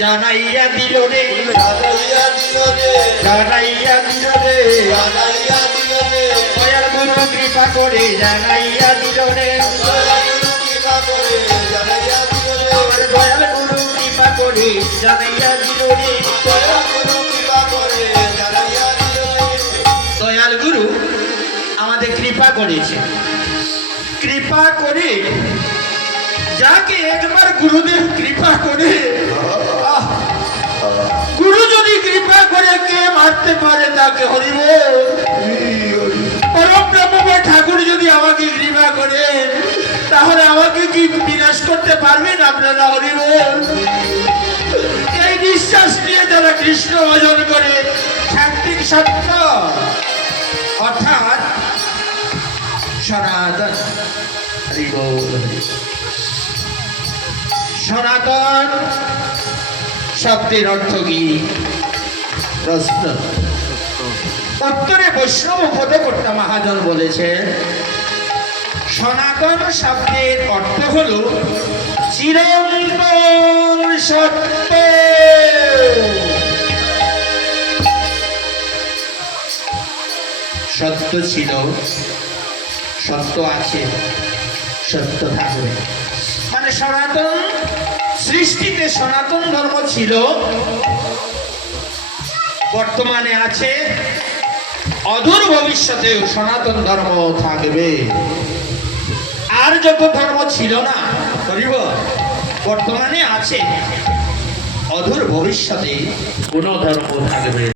জানাইয়া দিল রে, জানাইয়া দিল রে, দয়াল গুরু কৃপা করে জানাইয়া দিল রে, দয়াল গুরু কৃপা করে জানাইয়া দিল রে। দয়াল গুরু আমাদের কৃপা করেছে, কৃপা করে যাকে একবার গুরুদেব কৃপা করে, গুরু যদি কৃপা করে কে মারতে পারে তাকে? হরিবল। পরম ব্রহ্ম ঠাকুর যদি আমাকে কৃপা করে তাহলে আমাকে কি বিনাশ করতে পারবেন আপনারা? হরিবল। এই নিঃশ্বাস নিয়ে যারা কৃষ্ণ ভজন করে সাত্বিক সত্য অর্থাৎ সনাতন, সনাতন শব্দের অর্থ কি? প্রশ্ন। উত্তরে বৈষ্ণব পদকর্তা মহাজন বলেছেন সনাতন শব্দের অর্থ হল চিরন্তন সত্য। সত্য ছিল, সত্য আছে, সত্য থাকবে। মানে সনাতন সৃষ্টিতে সনাতন ধর্ম ছিল, বর্তমানে আছে, অদূর ভবিষ্যতেও সনাতন ধর্ম থাকবে। আর যত ধর্ম ছিল না করিব বর্তমানে আছে, অদূর ভবিষ্যতে কোন ধর্ম থাকবে।